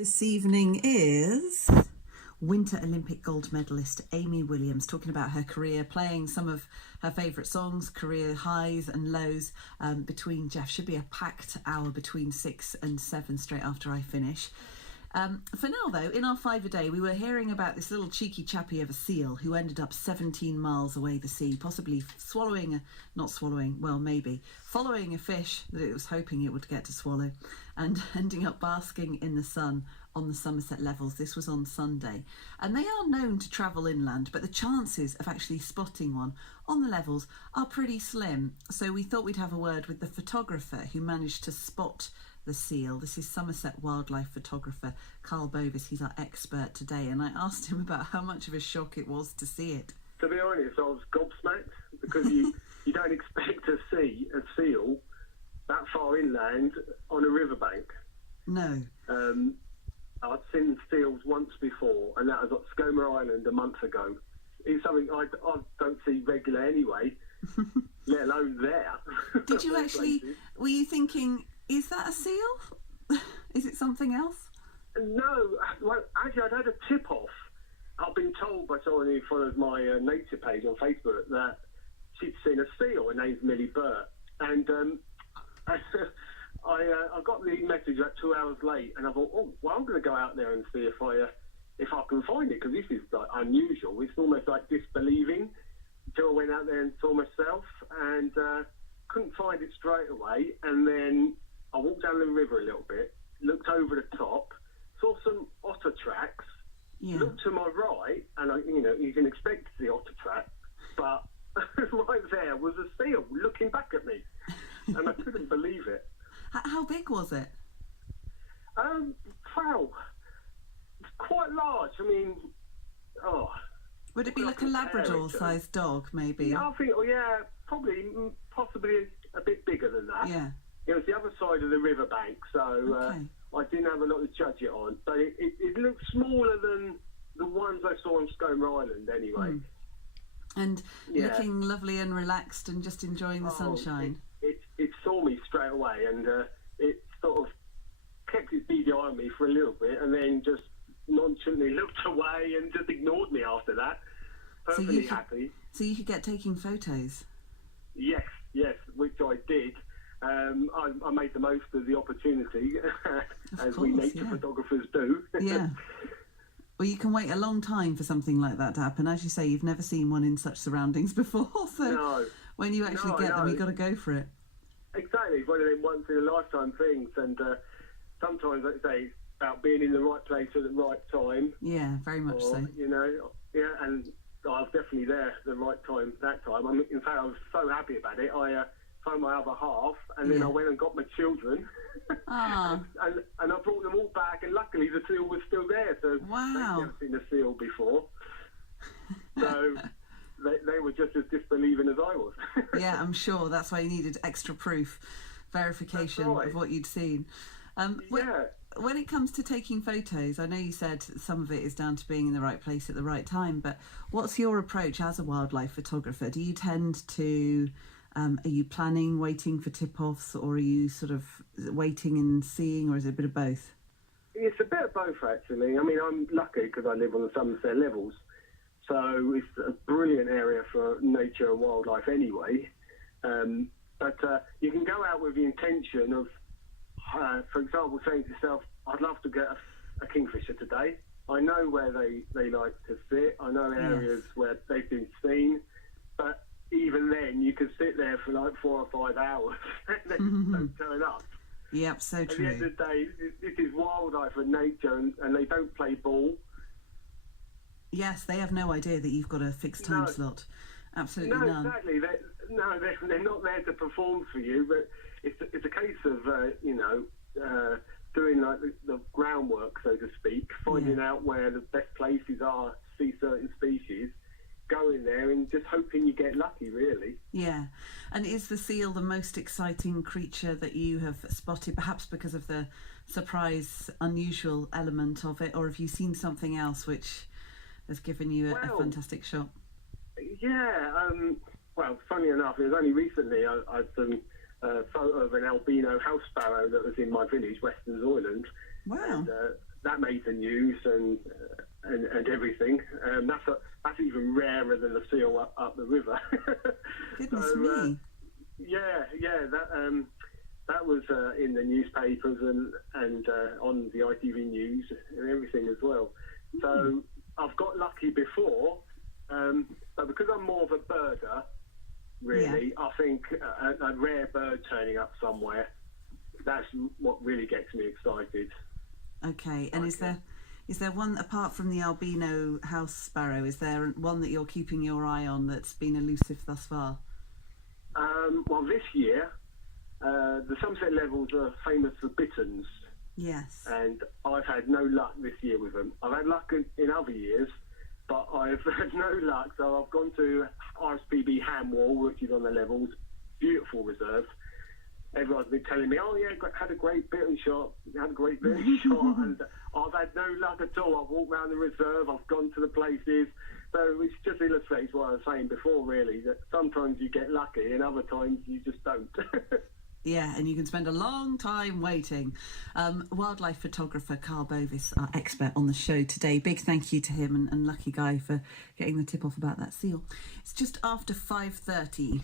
This evening is Winter Olympic gold medalist Amy Williams talking about her career, playing some of her favourite songs, career highs and lows between Jeff. Should be a packed hour between 6 and 7 straight after I finish. For now, though, in our 5 a day, we were hearing about this little cheeky chappie of a seal who ended up 17 miles away the sea, possibly following a fish that it was hoping it would get to swallow, and ending up basking in the sun on the Somerset Levels. This was on Sunday. And they are known to travel inland, but the chances of actually spotting one on the Levels are pretty slim. So we thought we'd have a word with the photographer who managed to spot the seal. This is Somerset wildlife photographer Carl Bovis. He's our expert today, and I asked him about how much of a shock it was to see it. To be honest, I was gobsmacked because you don't expect to see a seal that far inland on a riverbank. No. I'd seen seals once before, and that was at Somerset Island a month ago. It's something I don't see regular anyway, let alone there. Did you actually, were you thinking, is that a seal? Is it something else? No, well, actually I'd had a tip-off. I've been told by someone who follows my nature page on Facebook that she'd seen a seal. Her name's Millie Burt. And I got the message about 2 hours late, and I thought, oh, well, I'm going to go out there and see if I can find it, because this is like unusual. It's almost like disbelieving. Until I went out there and saw myself, and couldn't find it straight away. And then I walked down the river a little bit, looked over the top, saw some otter tracks. Yeah. Looked to my right, and you can expect to see otter tracks, but right there was a seal looking back at me, and I couldn't believe it. How big was it? Wow, it's quite large. I mean, would it be like a Labrador-sized dog, maybe? Yeah, I think, possibly a bit bigger than that. Yeah. It was the other side of the riverbank, so okay. I didn't have a lot to judge it on, but it looked smaller than the ones I saw on Somerset Island anyway. Mm. And looking lovely and relaxed and just enjoying the sunshine. It saw me straight away, and it sort of kept its beady eye on me for a little bit, and then just nonchalantly looked away and just ignored me after that. Perfectly happy. So you could get taking photos? Yes, which I did. I made the most of the opportunity, as we nature photographers do. Yeah. Well, you can wait a long time for something like that to happen. As you say, you've never seen one in such surroundings before, so when you actually get them, you've got to go for it. Exactly. It's one of them once-in-a-lifetime things, and sometimes, like I say, it's about being in the right place at the right time. Yeah, very much so. And I was definitely there at the right time that time. In fact, I was so happy about it. I phoned my other half, and then I went and got my children, and I brought them all back, and luckily the seal was still there, so they'd never seen a seal before, so they were just as disbelieving as I was. Yeah, I'm sure that's why you needed extra proof, verification of what you'd seen. When it comes to taking photos, I know you said some of it is down to being in the right place at the right time, but what's your approach as a wildlife photographer? Do you tend to... are you planning, waiting for tip-offs, or are you sort of waiting and seeing, or is it a bit of both? It's a bit of both, actually. I mean, I'm lucky because I live on the Somerset Levels, so it's a brilliant area for nature and wildlife anyway. But you can go out with the intention of, for example, saying to yourself, I'd love to get a kingfisher today. I know where they like to sit. I know areas where they've been seen, but even then, you could sit there for like 4 or 5 hours and then don't turn up. Yep, so true. At the end of the day, this is wildlife and nature, and they don't play ball. Yes, they have no idea that you've got a fixed time slot. Absolutely none. Exactly. They're not there to perform for you, but it's a case of, doing like the groundwork, so to speak, finding out where the best places are to see certain species, going there and just hoping you get lucky, really. Yeah. And is the seal the most exciting creature that you have spotted, perhaps because of the surprise, unusual element of it, or have you seen something else which has given you a fantastic shot? Yeah. Well, funny enough, it was only recently I'd done a photo of an albino house sparrow that was in my village, Western Zoyland. Wow. And that made the news and everything. That's even rarer than the seal up the river. Goodness me. That was in the newspapers and on the ITV News and everything as well. So I've got lucky before, but because I'm more of a birder, really, I think a rare bird turning up somewhere, that's what really gets me excited. Okay, and is there one, apart from the albino house sparrow, is there one that you're keeping your eye on that's been elusive thus far? Well, this year, the Somerset Levels are famous for bitterns. Yes. And I've had no luck this year with them. I've had luck in other years, but I've had no luck. So I've gone to RSPB Hamwall, which is on the Levels, beautiful reserve. Everyone's been telling me, oh yeah, had a great bittern shot, and I've had no luck at all. I've walked around the reserve, I've gone to the places, so it just illustrates what I was saying before, really, that sometimes you get lucky and other times you just don't. Yeah, and you can spend a long time waiting. Wildlife photographer Carl Bovis, our expert on the show today. Big thank you to him and Lucky Guy for getting the tip off about that seal. It's just after 5:30.